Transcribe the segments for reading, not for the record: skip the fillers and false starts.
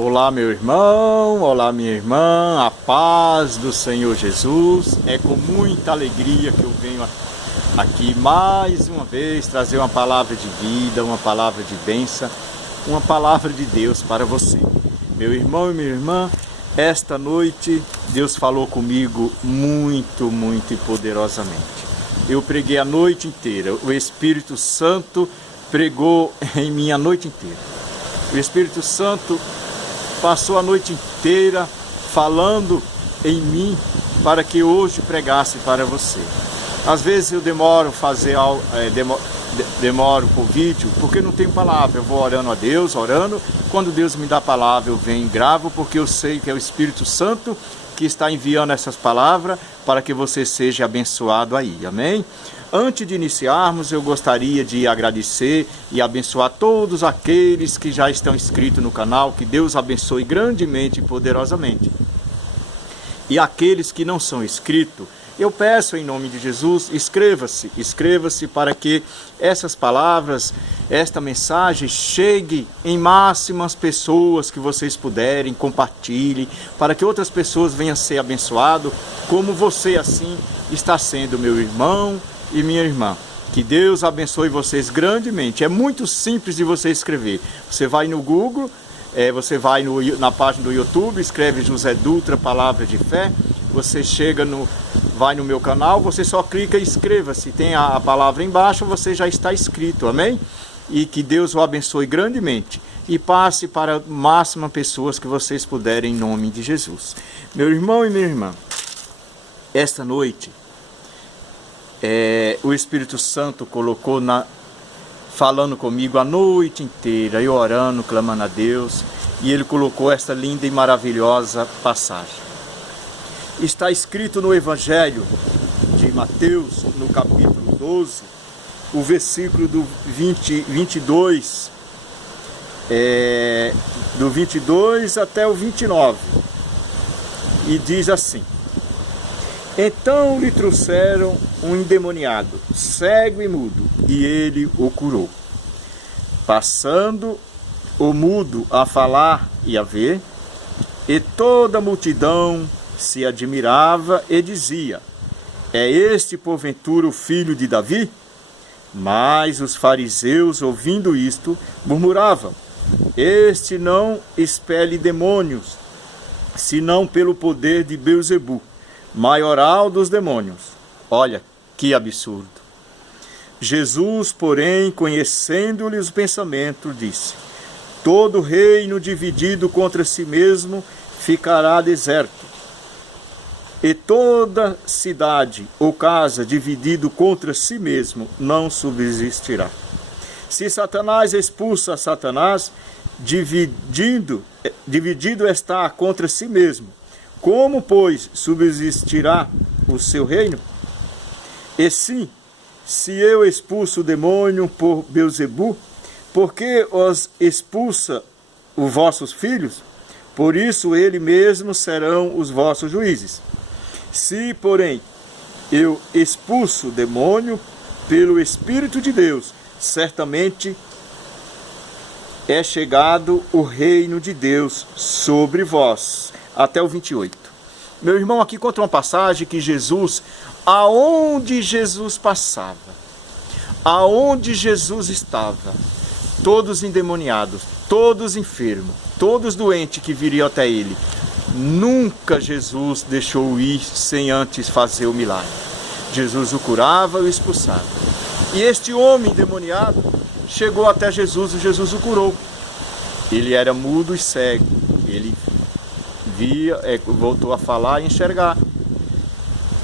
Olá, meu irmão, olá, minha irmã, a paz do Senhor Jesus. É com muita alegria que eu venho aqui mais uma vez trazer uma palavra de vida, uma palavra de bênção, uma palavra de Deus para você. Meu irmão e minha irmã, esta noite Deus falou comigo muito e poderosamente. Eu preguei a noite inteira, o Espírito Santo pregou em mim a noite inteira. O Espírito Santo passou a noite inteira falando em mim para que hoje pregasse para você. Às vezes eu demoro por vídeo porque não tenho palavra. Eu vou orando a Deus, orando. Quando Deus me dá a palavra eu venho e gravo, porque eu sei que é o Espírito Santo que está enviando essas palavras para que você seja abençoado aí, amém? Antes de iniciarmos, eu gostaria de agradecer e abençoar todos aqueles que já estão inscritos no canal, que Deus abençoe grandemente e poderosamente. E aqueles que não são inscritos, eu peço em nome de Jesus, inscreva-se para que essas palavras, esta mensagem chegue em máximas pessoas que vocês puderem, compartilhe, para que outras pessoas venham a ser abençoadas, como você assim está sendo, meu irmão e minha irmã. Que Deus abençoe vocês grandemente. É muito simples de você escrever. Você vai no Google, você vai na página do YouTube, escreve José Dutra, Palavra de Fé. Você vai no meu canal, você só clica e inscreva-se. Tem a palavra embaixo, você já está inscrito, amém? E que Deus o abençoe grandemente. E passe para máxima pessoas que vocês puderem, em nome de Jesus. Meu irmão e minha irmã, esta noite, o Espírito Santo colocou falando comigo a noite inteira, eu orando, clamando a Deus, e Ele colocou esta linda e maravilhosa passagem. Está escrito no Evangelho de Mateus, no capítulo 12, o versículo do 22, do 22 até o 29, e diz assim: Então lhe trouxeram um endemoniado, cego e mudo, e ele o curou. Passando o mudo a falar e a ver, e toda a multidão se admirava e dizia: É este porventura o filho de Davi? Mas os fariseus, ouvindo isto, murmuravam: Este não expele demônios, senão pelo poder de Beelzebu, maioral dos demônios. Olha que absurdo. Jesus, porém, conhecendo-lhes os pensamentos, disse: Todo reino dividido contra si mesmo ficará deserto, e toda cidade ou casa dividido contra si mesmo não subsistirá. Se Satanás expulsa Satanás, dividido está contra si mesmo. Como, pois, subsistirá o seu reino? E sim, se eu expulso o demônio por Beelzebu, por que os expulsa os vossos filhos? Por isso ele mesmo serão os vossos juízes. Se, porém, eu expulso o demônio pelo Espírito de Deus, certamente é chegado o reino de Deus sobre vós. Até o 28. Meu irmão, aqui conta uma passagem que Jesus, aonde Jesus passava, aonde Jesus estava, todos endemoniados, todos enfermos, todos doentes que viriam até ele, nunca Jesus deixou ir sem antes fazer o milagre. Jesus o curava e o expulsava. E este homem endemoniado chegou até Jesus e Jesus o curou. Ele era mudo e cego. Ele via, voltou a falar e enxergar.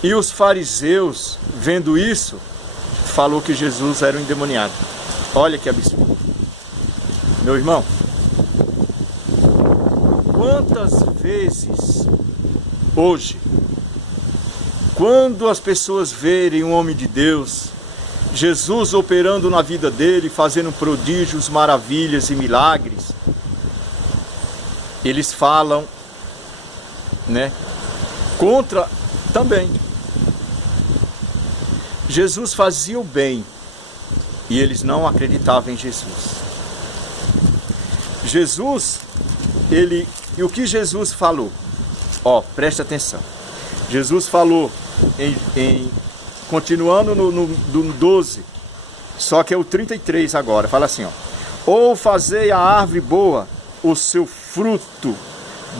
E os fariseus, vendo isso, falou que Jesus era um endemoniado. Olha que absurdo. Meu irmão, quantas vezes hoje, quando as pessoas verem um homem de Deus, Jesus operando na vida dele, fazendo prodígios, maravilhas e milagres, eles falam, contra também. Jesus fazia o bem e eles não acreditavam em Jesus. Jesus e o que Jesus falou? Ó, preste atenção. Jesus falou, continuando no 12, só que é o 33 agora, fala assim, ó. Ou fazei a árvore boa o seu fruto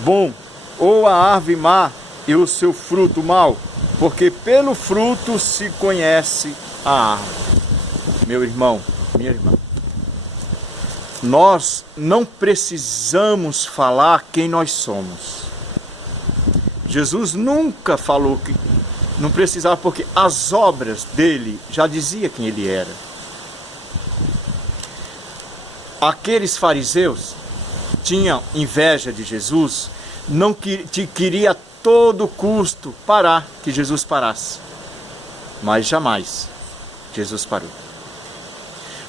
bom, ou a árvore má e o seu fruto mau, porque pelo fruto se conhece a árvore. Meu irmão, minha irmã, nós não precisamos falar quem nós somos. Jesus nunca falou que não precisava, porque as obras dele já dizia quem ele era. Aqueles fariseus tinham inveja de Jesus, não queria a todo custo parar, que Jesus parasse. Mas jamais Jesus parou.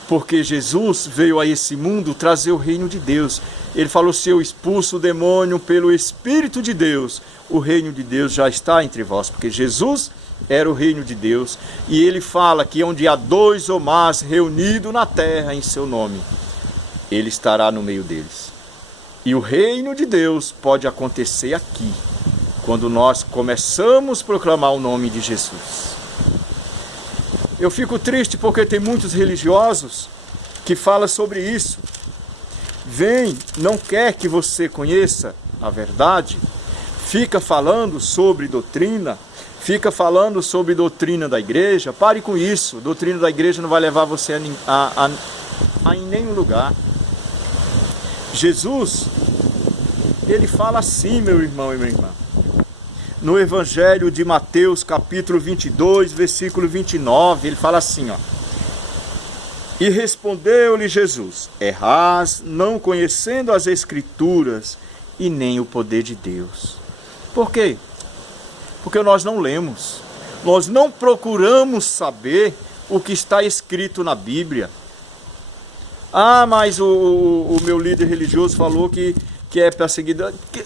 Porque Jesus veio a esse mundo trazer o reino de Deus. Ele falou, se eu expulso o demônio pelo Espírito de Deus, o reino de Deus já está entre vós. Porque Jesus era o reino de Deus. E ele fala que onde há 2 ou mais reunidos na terra em seu nome, ele estará no meio deles. E o reino de Deus pode acontecer aqui, quando nós começamos a proclamar o nome de Jesus. Eu fico triste porque tem muitos religiosos que falam sobre isso. Vem, não quer que você conheça a verdade, fica falando sobre doutrina, fica falando sobre doutrina da igreja. Pare com isso, doutrina da igreja não vai levar você a em nenhum lugar. Jesus, ele fala assim, meu irmão e minha irmã, no Evangelho de Mateus, capítulo 22, versículo 29, ele fala assim, ó. E respondeu-lhe Jesus, errais, não conhecendo as Escrituras e nem o poder de Deus. Por quê? Porque nós não lemos, nós não procuramos saber o que está escrito na Bíblia. Ah, mas o meu líder religioso falou que é para seguir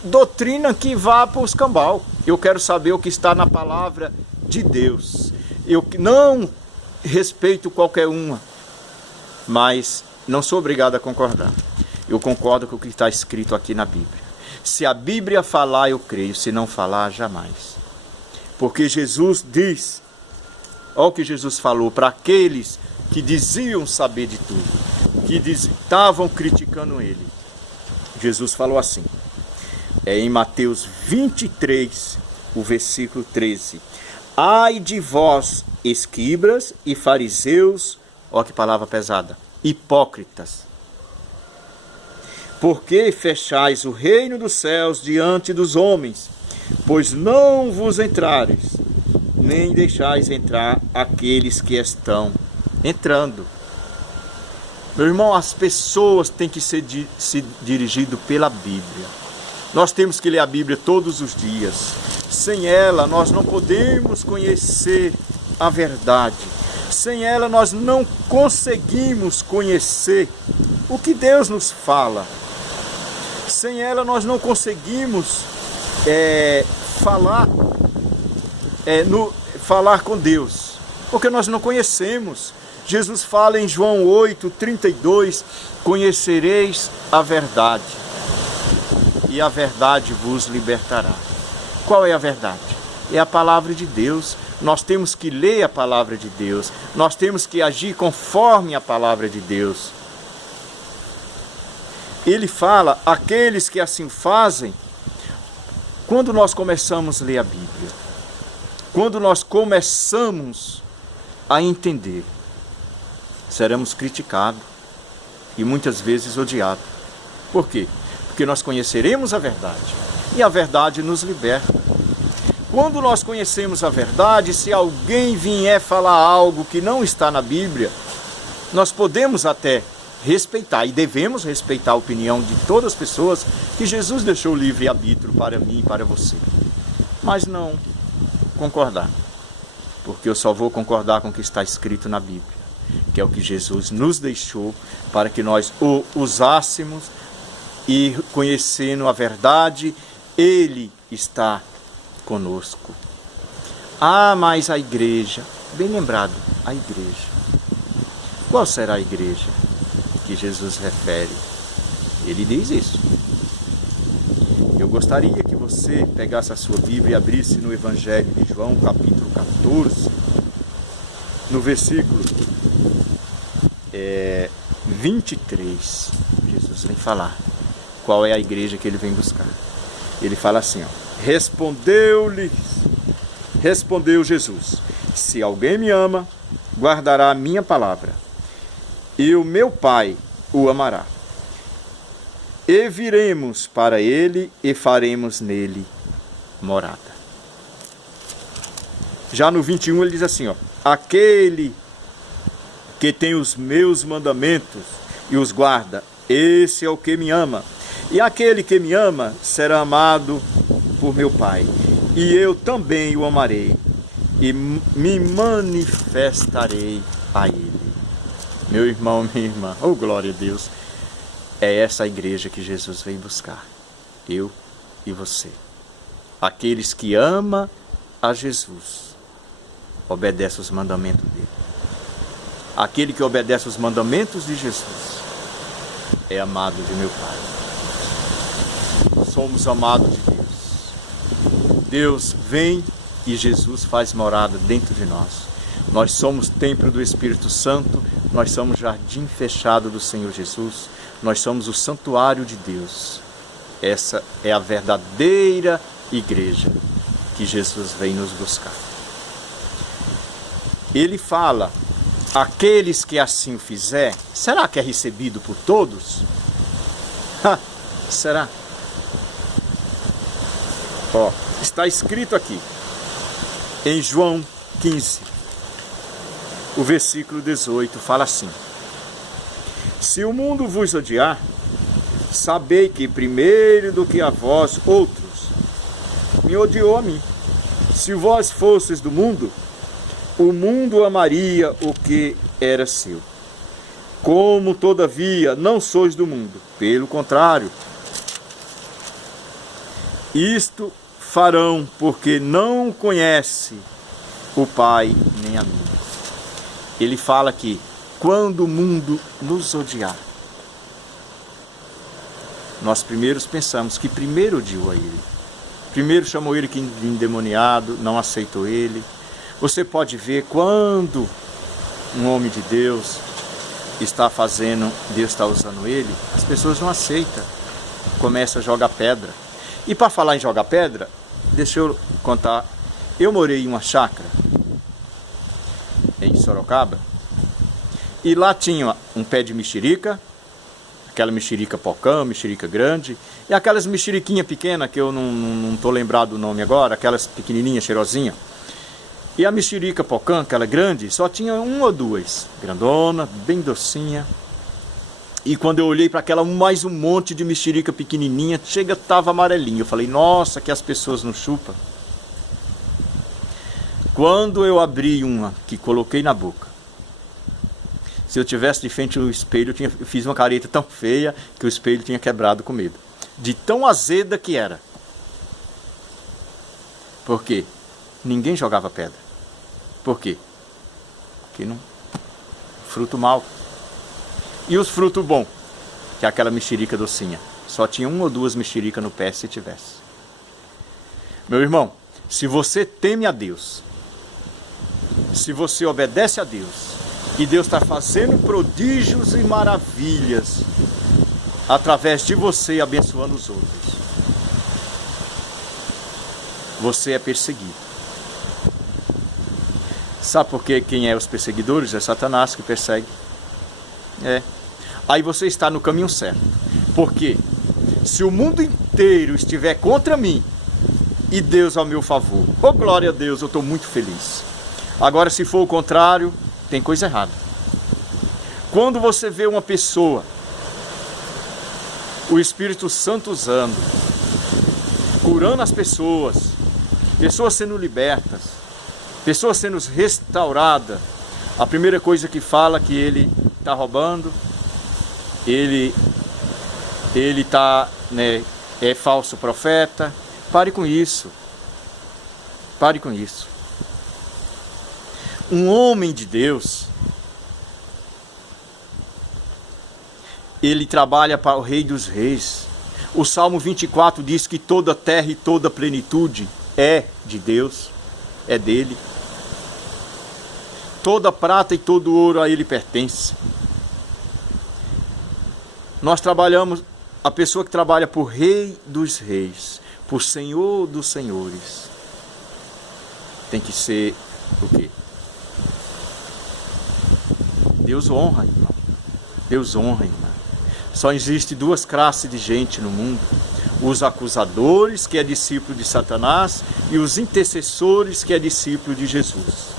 doutrina que vá para os cambal. Eu quero saber o que está na palavra de Deus. Eu não respeito qualquer uma, mas não sou obrigado a concordar. Eu concordo com o que está escrito aqui na Bíblia. Se a Bíblia falar, eu creio. Se não falar, jamais. Porque Jesus diz, olha o que Jesus falou para aqueles que diziam saber de tudo, que estavam criticando ele. Jesus falou assim, em Mateus 23, o versículo 13. Ai de vós, escribas e fariseus, ó que palavra pesada, hipócritas, porque fechais o reino dos céus diante dos homens, pois não vos entrareis, nem deixais entrar aqueles que estão entrando. Meu irmão, as pessoas têm que ser dirigidas pela Bíblia. Nós temos que ler a Bíblia todos os dias. Sem ela, nós não podemos conhecer a verdade. Sem ela, nós não conseguimos conhecer o que Deus nos fala. Sem ela, nós não conseguimos falar com Deus, porque nós não conhecemos. Jesus fala em João 8, 32, conhecereis a verdade, e a verdade vos libertará. Qual é a verdade? É a palavra de Deus. Nós temos que ler a palavra de Deus, nós temos que agir conforme a palavra de Deus. Ele fala, aqueles que assim fazem, quando nós começamos a ler a Bíblia, quando nós começamos a entender, seremos criticados e muitas vezes odiados. Por quê? Porque nós conheceremos a verdade e a verdade nos liberta. Quando nós conhecemos a verdade, se alguém vier falar algo que não está na Bíblia, nós podemos até respeitar e devemos respeitar a opinião de todas as pessoas que Jesus deixou livre-arbítrio para mim e para você. Mas não concordar, porque eu só vou concordar com o que está escrito na Bíblia, que é o que Jesus nos deixou para que nós o usássemos e, conhecendo a verdade, Ele está conosco. Ah, mas a igreja, bem lembrado, a igreja. Qual será a igreja que Jesus refere? Ele diz isso. Eu gostaria que você pegasse a sua Bíblia e abrisse no Evangelho de João, capítulo 14, no versículo 23. Jesus vem falar qual é a igreja que ele vem buscar. Ele fala assim, ó: respondeu Jesus: se alguém me ama, guardará a minha palavra, e o meu Pai o amará. E viremos para ele e faremos nele morada. Já no 21 ele diz assim, ó: aquele que tem os meus mandamentos e os guarda, esse é o que me ama. E aquele que me ama será amado por meu Pai, e eu também o amarei e me manifestarei a ele. Meu irmão, minha irmã, oh glória a Deus, é essa a igreja que Jesus vem buscar, eu e você. Aqueles que amam a Jesus, obedecem os mandamentos dele. Aquele que obedece os mandamentos de Jesus é amado de meu Pai. Somos amados de Deus. Deus vem e Jesus faz morada dentro de nós. Nós somos templo do Espírito Santo, nós somos jardim fechado do Senhor Jesus, nós somos o santuário de Deus. Essa é a verdadeira igreja que Jesus vem nos buscar. Ele fala: aqueles que assim o fizer, será que é recebido por todos? Será? Ó, está escrito aqui em João 15, o versículo 18, fala assim: se o mundo vos odiar, sabei que primeiro do que a vós outros me odiou a mim. Se vós fosseis do mundo, o mundo amaria o que era seu. Como, todavia, não sois do mundo, pelo contrário, isto farão porque não conhece o Pai nem a mim. Ele fala que quando o mundo nos odiar, nós primeiros pensamos que primeiro odiou a ele. Primeiro chamou ele de endemoniado, não aceitou ele. Você pode ver quando um homem de Deus está fazendo, Deus está usando ele, as pessoas não aceitam, começam a jogar pedra. E para falar em jogar pedra, deixa eu contar, eu morei em uma chácara em Sorocaba, e lá tinha um pé de mexerica, aquela mexerica pocã, mexerica grande, e aquelas mexeriquinhas pequenas, que eu não estou lembrado do nome agora, aquelas pequenininhas, cheirosinhas. E a mexerica pocã, aquela grande, só tinha uma ou duas, grandona, bem docinha. E quando eu olhei para aquela, mais um monte de mexerica pequenininha, chega, estava amarelinho. Eu falei, nossa, que as pessoas não chupam. Quando eu abri uma, que coloquei na boca, se eu tivesse de frente ao espelho, eu fiz uma careta tão feia que o espelho tinha quebrado com medo. De tão azeda que era. Por quê? Ninguém jogava pedra. Por quê? Porque não... fruto mau. E os frutos bons? Que é aquela mexerica docinha. Só tinha uma ou duas mexericas no pé se tivesse. Meu irmão, se você teme a Deus, se você obedece a Deus, e Deus está fazendo prodígios e maravilhas através de você, abençoando os outros, você é perseguido. Sabe por quê? Quem é os perseguidores? É Satanás que persegue. Aí você está no caminho certo. Porque se o mundo inteiro estiver contra mim e Deus ao meu favor, oh glória a Deus, eu estou muito feliz. Agora, se for o contrário, tem coisa errada. Quando você vê uma pessoa, o Espírito Santo usando, curando as pessoas, pessoas sendo libertas, pessoas sendo restauradas, a primeira coisa que fala que ele está roubando, ele está, né, é falso profeta. Pare com isso. Pare com isso. Um homem de Deus, ele trabalha para o Rei dos Reis. O Salmo 24 diz que toda terra e toda plenitude é de Deus, é dele. Toda prata e todo ouro a ele pertence. Nós trabalhamos, a pessoa que trabalha por Rei dos Reis, por Senhor dos Senhores, tem que ser o quê? Deus honra, irmão. Deus honra, irmão. Só existe duas classes de gente no mundo: os acusadores, que é discípulo de Satanás, e os intercessores, que é discípulo de Jesus.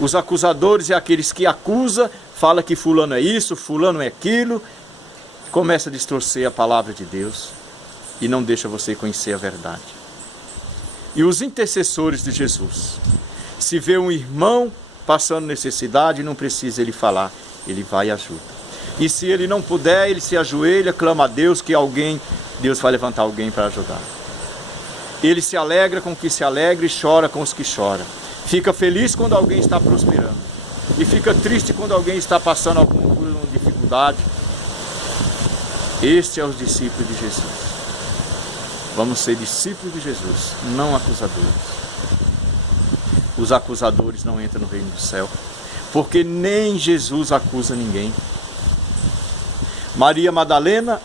Os acusadores é aqueles que acusam, fala que fulano é isso, fulano é aquilo, começa a distorcer a palavra de Deus e não deixa você conhecer a verdade. E os intercessores de Jesus, se vê um irmão passando necessidade, não precisa ele falar, ele vai e ajuda. E se ele não puder, ele se ajoelha, clama a Deus que Deus vai levantar alguém para ajudar. Ele se alegra com os que se alegram e chora com os que choram. Fica feliz quando alguém está prosperando. E fica triste quando alguém está passando alguma dificuldade. Este é os discípulos de Jesus. Vamos ser discípulos de Jesus, não acusadores. Os acusadores não entram no reino do céu, porque nem Jesus acusa ninguém. Maria Madalena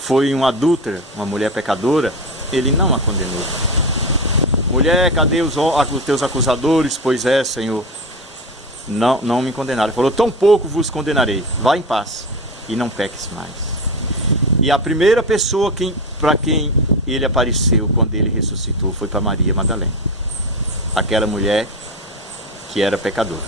foi uma adúltera, uma mulher pecadora, ele não a condenou. Mulher, cadê os teus acusadores? Pois é, Senhor, não me condenaram. Ele falou, tão pouco vos condenarei, vá em paz e não peques mais. E a primeira pessoa para quem ele apareceu quando ele ressuscitou foi para Maria Madalena. Aquela mulher que era pecadora.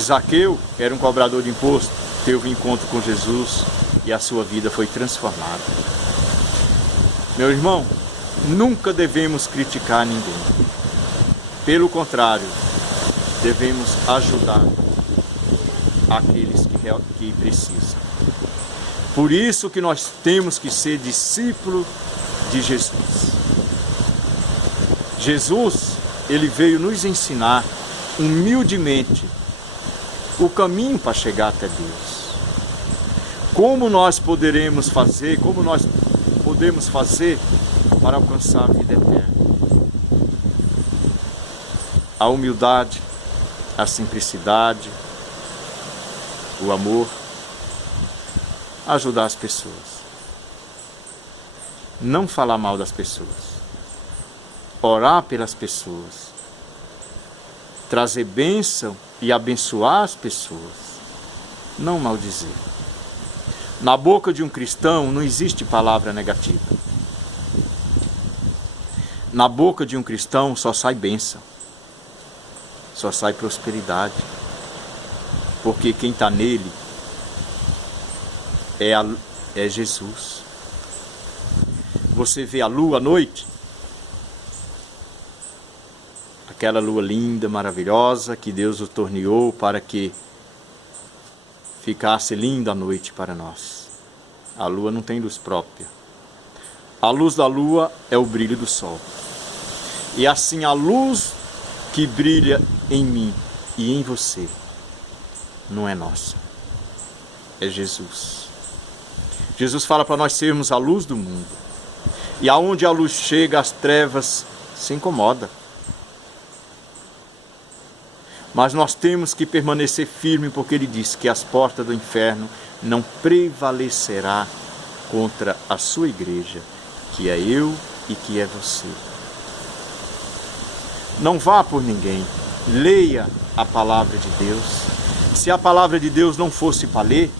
Zaqueu era um cobrador de imposto, teve um encontro com Jesus e a sua vida foi transformada. Meu irmão, nunca devemos criticar ninguém. Pelo contrário, devemos ajudar aqueles que precisam. Por isso que nós temos que ser discípulos de Jesus. Jesus, ele veio nos ensinar humildemente o caminho para chegar até Deus. Como nós podemos fazer para alcançar a vida eterna? A humildade, a simplicidade, o amor, ajudar as pessoas. Não falar mal das pessoas. Orar pelas pessoas. Trazer bênção e abençoar as pessoas. Não maldizer. Na boca de um cristão não existe palavra negativa. Na boca de um cristão só sai bênção. Só sai prosperidade. Porque quem está nele é Jesus. Você vê a lua à noite, aquela lua linda, maravilhosa, que Deus o torneou para que ficasse linda a noite para nós. A lua não tem luz própria. A luz da lua é o brilho do sol. E assim a luz que brilha em mim e em você não é nossa, é Jesus. Jesus fala para nós sermos a luz do mundo. E aonde a luz chega, as trevas se incomodam. Mas nós temos que permanecer firme, porque ele diz que as portas do inferno não prevalecerá contra a sua igreja, que é eu e que é você. Não vá por ninguém, leia a palavra de Deus. Se a palavra de Deus não fosse para ler,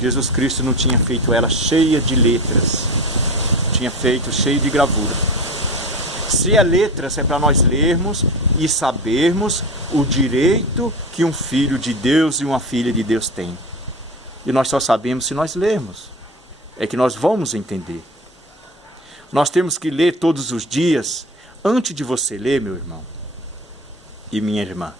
Jesus Cristo não tinha feito ela cheia de letras, tinha feito cheia de gravura. Se é letras, é para nós lermos e sabermos o direito que um filho de Deus e uma filha de Deus tem. E nós só sabemos se nós lermos, é que nós vamos entender. Nós temos que ler todos os dias. Antes de você ler, meu irmão e minha irmã,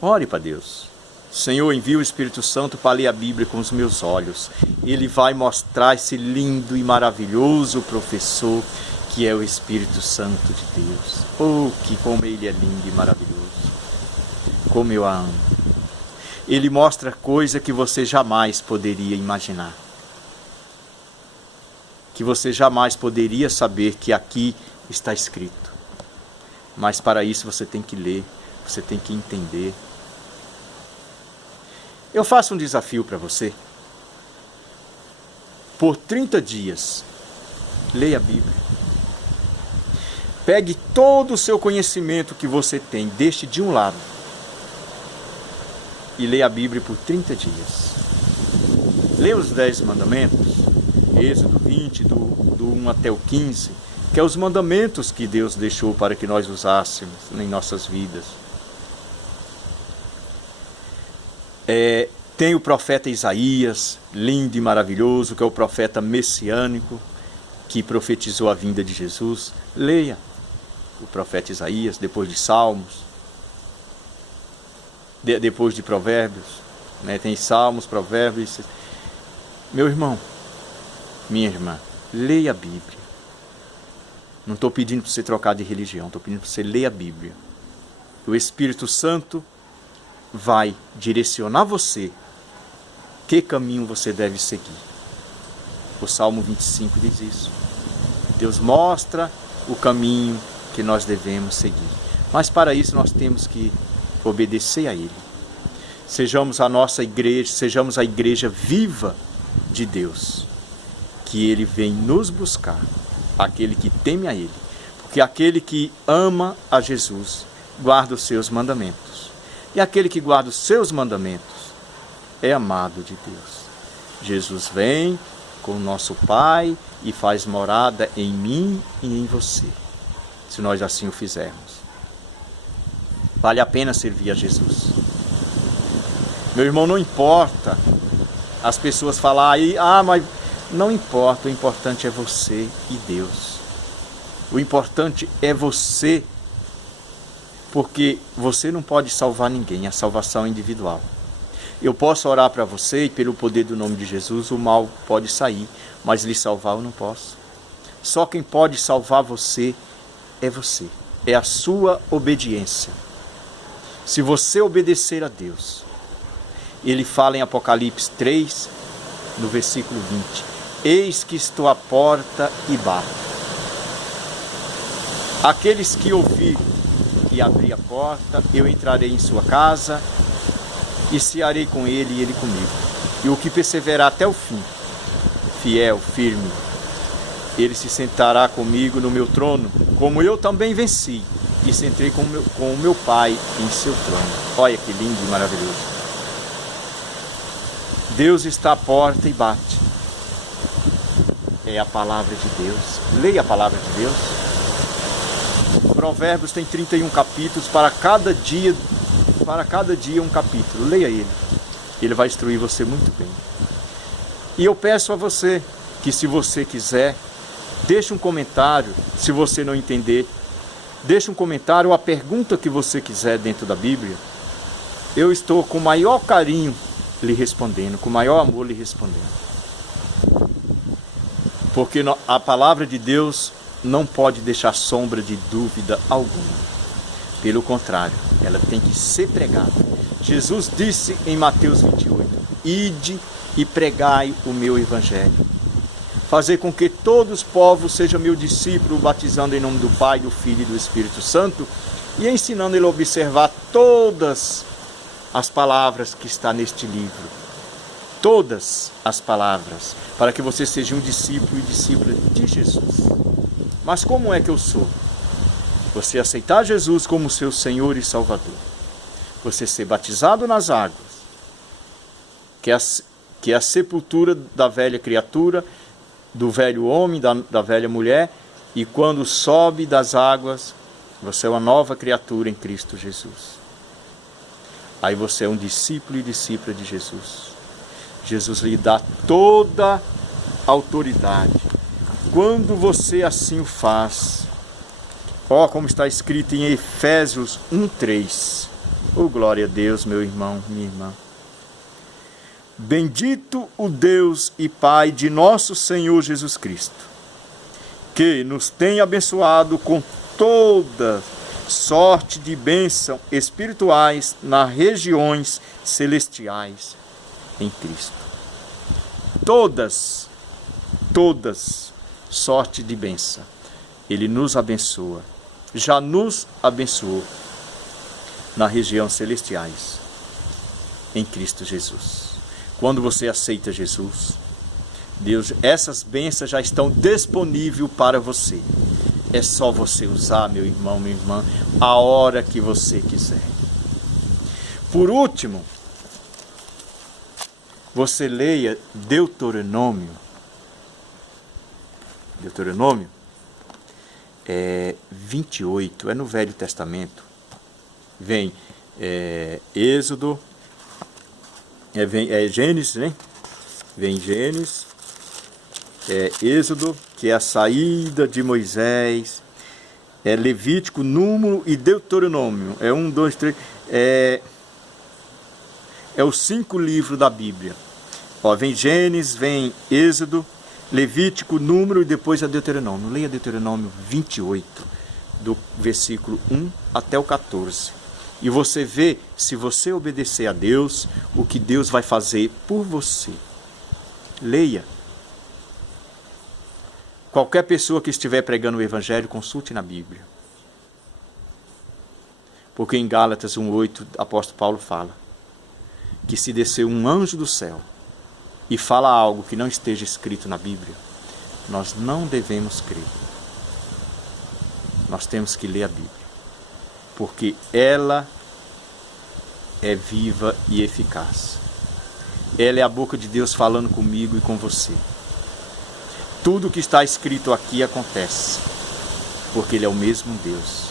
ore para Deus. Senhor, envia o Espírito Santo para ler a Bíblia com os meus olhos. Ele vai mostrar esse lindo e maravilhoso professor que é o Espírito Santo de Deus. Oh, como ele é lindo e maravilhoso. Como eu a amo. Ele mostra coisa que você jamais poderia imaginar. Que você jamais poderia saber que aqui está escrito. Mas para isso você tem que ler, você tem que entender. Eu faço um desafio para você. Por 30 dias, leia a Bíblia. Pegue todo o seu conhecimento que você tem, deixe de um lado. E leia a Bíblia por 30 dias. Leia os 10 mandamentos, Êxodo 20, do 1 até o 15, que é os mandamentos que Deus deixou para que nós usássemos em nossas vidas. Tem o profeta Isaías, lindo e maravilhoso, que é o profeta messiânico, que profetizou a vinda de Jesus. Leia o profeta Isaías, depois de Salmos, depois de Provérbios, né? Tem Salmos, Provérbios. Meu irmão, minha irmã, leia a Bíblia. Não estou pedindo para você trocar de religião, estou pedindo para você ler a Bíblia. O Espírito Santo vai direcionar você que caminho você deve seguir. O Salmo 25 diz isso. Deus mostra o caminho que nós devemos seguir. Mas para isso nós temos que obedecer a Ele. Sejamos a nossa igreja, sejamos a igreja viva de Deus, que Ele vem nos buscar, aquele que teme a Ele, porque aquele que ama a Jesus guarda os seus mandamentos, e aquele que guarda os seus mandamentos é amado de Deus. Jesus vem com o nosso Pai e faz morada em mim e em você, se nós assim o fizermos. Vale a pena servir a Jesus. Meu irmão, não importa as pessoas falarem, mas não importa, o importante é você e Deus. O importante é você, porque você não pode salvar ninguém, a salvação é individual. Eu posso orar para você e pelo poder do nome de Jesus o mal pode sair, mas lhe salvar eu não posso. Só quem pode salvar você, é a sua obediência. Se você obedecer a Deus, Ele fala em Apocalipse 3, no versículo 20, eis que estou à porta e bato. Aqueles que ouvirem e abrir a porta, eu entrarei em sua casa e cearei com ele e ele comigo. E o que perseverar até o fim, fiel, firme, ele se sentará comigo no meu trono, como eu também venci e sentei com o meu Pai em seu trono. Olha que lindo e maravilhoso. Deus está à porta e bate. É a palavra de Deus. Leia a palavra de Deus. Provérbios tem 31 capítulos, para cada dia um capítulo. Leia ele. Ele vai instruir você muito bem. E eu peço a você que, se você quiser, deixe um comentário, se você não entender. Deixe um comentário ou a pergunta que você quiser dentro da Bíblia. Eu estou com o maior carinho lhe respondendo, com o maior amor lhe respondendo. Porque a palavra de Deus não pode deixar sombra de dúvida alguma. Pelo contrário, ela tem que ser pregada. Jesus disse em Mateus 28, ide e pregai o meu evangelho. Fazer com que todos os povos sejam meu discípulo, batizando em nome do Pai, do Filho e do Espírito Santo, e ensinando ele a observar todas as palavras que está neste livro. Todas as palavras, para que você seja um discípulo e discípula de Jesus. Mas como é que eu sou? Você aceitar Jesus como seu Senhor e Salvador. Você ser batizado nas águas, que é a sepultura da velha criatura, do velho homem, da velha mulher, e quando sobe das águas, você é uma nova criatura em Cristo Jesus. Aí você é um discípulo e discípula de Jesus. Jesus lhe dá toda a autoridade. Quando você assim o faz, como está escrito em Efésios 1:3. Oh, glória a Deus, meu irmão, minha irmã. Bendito o Deus e Pai de nosso Senhor Jesus Cristo, que nos tem abençoado com toda sorte de bênção espirituais nas regiões celestiais em Cristo. Todas, sorte de bênção. Ele nos abençoa, já nos abençoou nas regiões celestiais em Cristo Jesus. Quando você aceita Jesus, Deus, essas bênçãos já estão disponíveis para você. É só você usar, meu irmão, minha irmã, a hora que você quiser. Por último, você leia Deuteronômio. Deuteronômio 28, é no Velho Testamento. Vem Êxodo, vem Gênesis, né? Vem Gênesis, Êxodo, que é a saída de Moisés, Levítico, Número e Deuteronômio. 1, 2, 3, os 5 livros da Bíblia. Vem Gênesis, vem Êxodo, Levítico, Número e depois a Deuteronômio. Leia Deuteronômio 28, do versículo 1 até o 14. E você vê, se você obedecer a Deus, o que Deus vai fazer por você. Leia. Qualquer pessoa que estiver pregando o Evangelho, consulte na Bíblia. Porque em Gálatas 1,8, o apóstolo Paulo fala que se descer um anjo do céu e fala algo que não esteja escrito na Bíblia, nós não devemos crer. Nós temos que ler a Bíblia, porque ela é viva e eficaz. Ela é a boca de Deus falando comigo e com você. Tudo que está escrito aqui acontece, porque Ele é o mesmo Deus.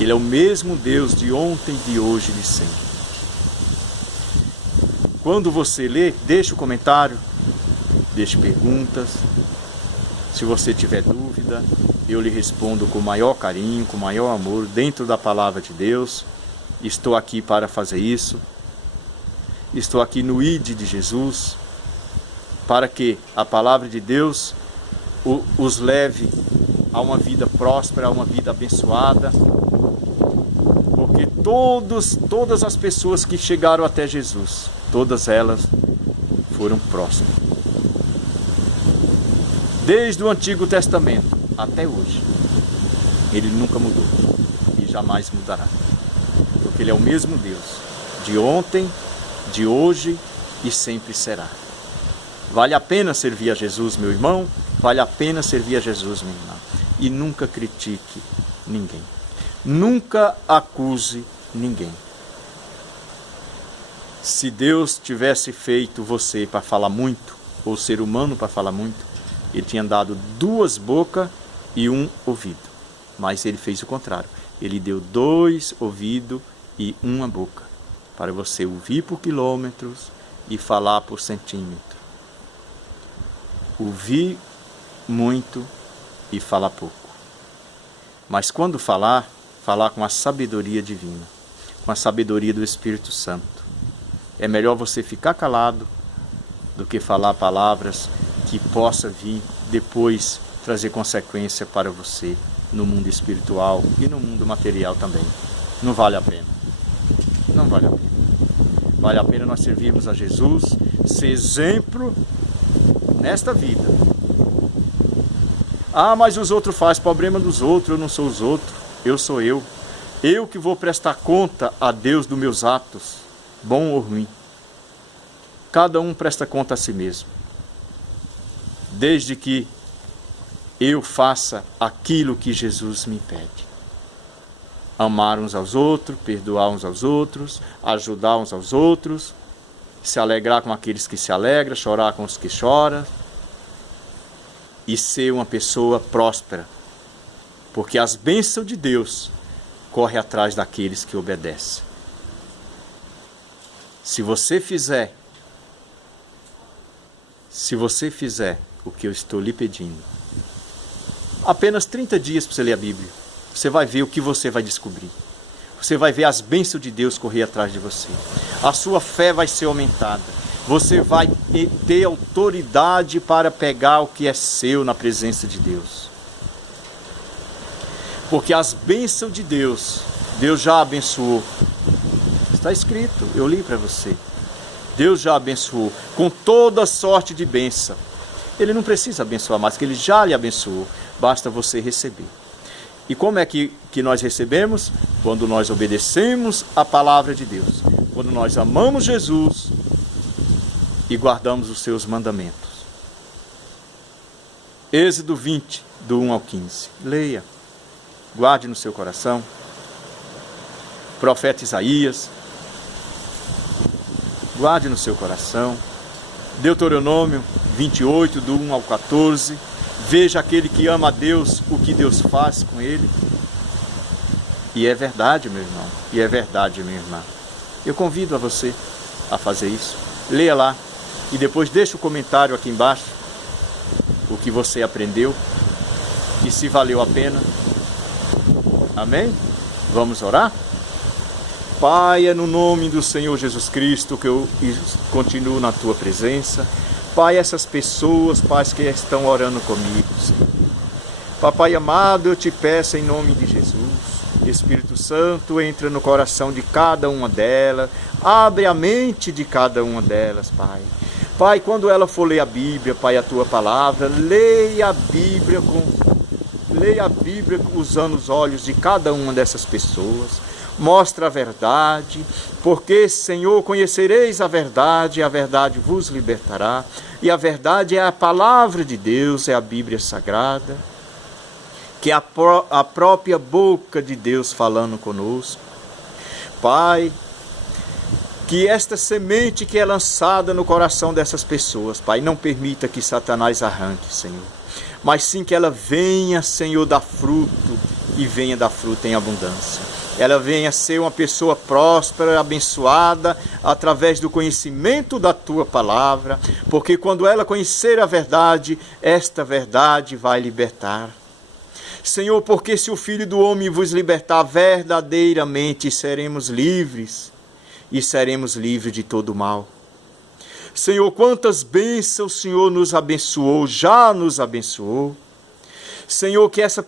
Ele é o mesmo Deus de ontem, de hoje e de sempre. Quando você lê, deixe um comentário, deixe perguntas. Se você tiver dúvida, eu lhe respondo com o maior carinho, com o maior amor, dentro da palavra de Deus. Estou aqui para fazer isso. Estou aqui no ID de Jesus, para que a palavra de Deus os leve a uma vida próspera, a uma vida abençoada. Porque todas as pessoas que chegaram até Jesus, todas elas foram prósperas. Desde o Antigo Testamento até hoje, Ele nunca mudou e jamais mudará. Porque Ele é o mesmo Deus, de ontem, de hoje e sempre será. Vale a pena servir a Jesus, meu irmão, vale a pena servir a Jesus, minha irmã. E nunca critique ninguém. Nunca acuse ninguém. Se Deus tivesse feito você para falar muito, ou ser humano para falar muito, Ele tinha dado 2 bocas e 1 ouvido. Mas Ele fez o contrário. Ele deu 2 ouvidos e 1 boca, para você ouvir por quilômetros e falar por centímetro. Ouvir muito e falar pouco. Mas quando falar com a sabedoria divina, com a sabedoria do Espírito Santo. É melhor você ficar calado do que falar palavras que possa vir depois trazer consequência para você no mundo espiritual e no mundo material também. Não vale a pena. Não vale a pena. Vale a pena nós servirmos a Jesus, ser exemplo nesta vida. Ah, mas os outros fazem, problema dos outros, eu não sou os outros, eu sou eu. Eu que vou prestar conta a Deus dos meus atos, bom ou ruim. Cada um presta conta a si mesmo. Desde que eu faça aquilo que Jesus me pede. Amar uns aos outros, perdoar uns aos outros, ajudar uns aos outros, se alegrar com aqueles que se alegram, chorar com os que choram, e ser uma pessoa próspera, porque as bênçãos de Deus correm atrás daqueles que obedecem. Se você fizer o que eu estou lhe pedindo, apenas 30 dias para você ler a Bíblia, você vai ver o que você vai descobrir. Você vai ver as bênçãos de Deus correr atrás de você. A sua fé vai ser aumentada. Você vai ter autoridade para pegar o que é seu na presença de Deus. Porque as bênçãos de Deus, Deus já abençoou. Está escrito, eu li para você. Deus já abençoou com toda sorte de bênção. Ele não precisa abençoar mais, porque Ele já lhe abençoou. Basta você receber. E como é que nós recebemos? Quando nós obedecemos a palavra de Deus. Quando nós amamos Jesus e guardamos os seus mandamentos. Êxodo 20, do 1 ao 15. Leia. Guarde no seu coração. Profeta Isaías. Guarde no seu coração. Deuteronômio 28, do 1 ao 14. Veja aquele que ama a Deus, o que Deus faz com ele. E é verdade, meu irmão. E é verdade, minha irmã. Eu convido a você a fazer isso. Leia lá. E depois deixa o comentário aqui embaixo. O que você aprendeu. E se valeu a pena. Amém? Vamos orar? Pai, é no nome do Senhor Jesus Cristo que eu continuo na Tua presença. Pai, essas pessoas, Pai, que estão orando comigo, Senhor. Papai amado, eu te peço em nome de Jesus. Espírito Santo, entra no coração de cada uma delas. Abre a mente de cada uma delas, Pai. Pai, quando ela for ler a Bíblia, Pai, a Tua palavra, leia a Bíblia usando os olhos de cada uma dessas pessoas. Mostra a verdade, porque, Senhor, conhecereis a verdade vos libertará. E a verdade é a palavra de Deus, é a Bíblia Sagrada, que é a própria boca de Deus falando conosco. Pai, que esta semente que é lançada no coração dessas pessoas, Pai, não permita que Satanás arranque, Senhor. Mas sim que ela venha, Senhor, dar fruto, e venha dar fruto em abundância. Ela venha ser uma pessoa próspera, abençoada, através do conhecimento da Tua palavra, porque quando ela conhecer a verdade, esta verdade vai libertar. Senhor, porque se o Filho do Homem vos libertar verdadeiramente, seremos livres, e seremos livres de todo mal. Senhor, quantas bênçãos o Senhor nos abençoou, já nos abençoou. Senhor, que essas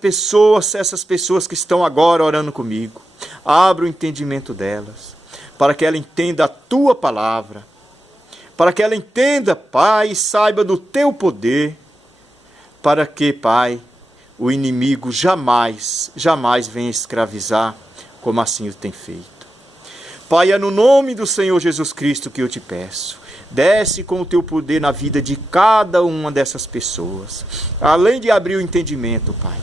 pessoas que estão agora orando comigo, abra o entendimento delas, para que ela entenda a Tua palavra, para que ela entenda, Pai, e saiba do Teu poder, para que, Pai, o inimigo jamais venha escravizar, como assim o tem feito. Pai, é no nome do Senhor Jesus Cristo que eu te peço. Desce com o Teu poder na vida de cada uma dessas pessoas. Além de abrir o entendimento, Pai.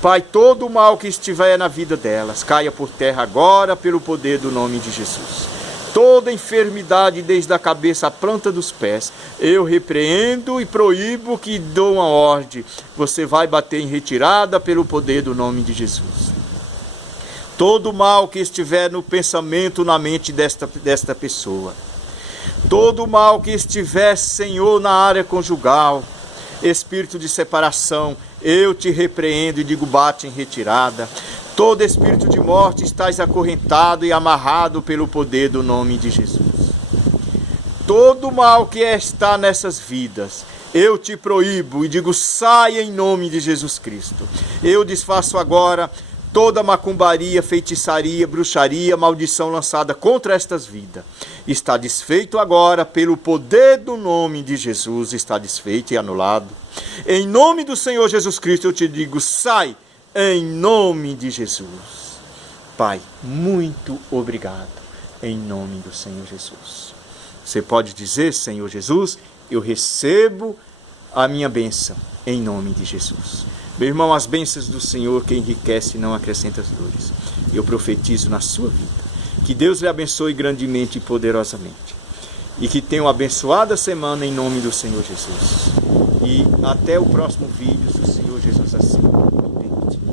Pai, todo o mal que estiver na vida delas, caia por terra agora pelo poder do nome de Jesus. Toda enfermidade, desde a cabeça à planta dos pés, eu repreendo e proíbo que dou uma ordem. Você vai bater em retirada pelo poder do nome de Jesus. Todo mal que estiver no pensamento, na mente desta pessoa. Todo mal que estiver, Senhor, na área conjugal, espírito de separação, eu te repreendo e digo bate em retirada. Todo espírito de morte estás acorrentado e amarrado pelo poder do nome de Jesus. Todo mal que está nessas vidas, eu te proíbo e digo saia em nome de Jesus Cristo. Eu desfaço agora toda macumbaria, feitiçaria, bruxaria, maldição lançada contra estas vidas. Está desfeito agora pelo poder do nome de Jesus, está desfeito e anulado. Em nome do Senhor Jesus Cristo eu te digo, sai em nome de Jesus. Pai, muito obrigado em nome do Senhor Jesus. Você pode dizer, Senhor Jesus, eu recebo a minha bênção em nome de Jesus. Meu irmão, as bênçãos do Senhor que enriquece e não acrescenta as dores. Eu profetizo na sua vida. Que Deus lhe abençoe grandemente e poderosamente. E que tenha uma abençoada semana em nome do Senhor Jesus. E até o próximo vídeo, se o Senhor Jesus assim permitir.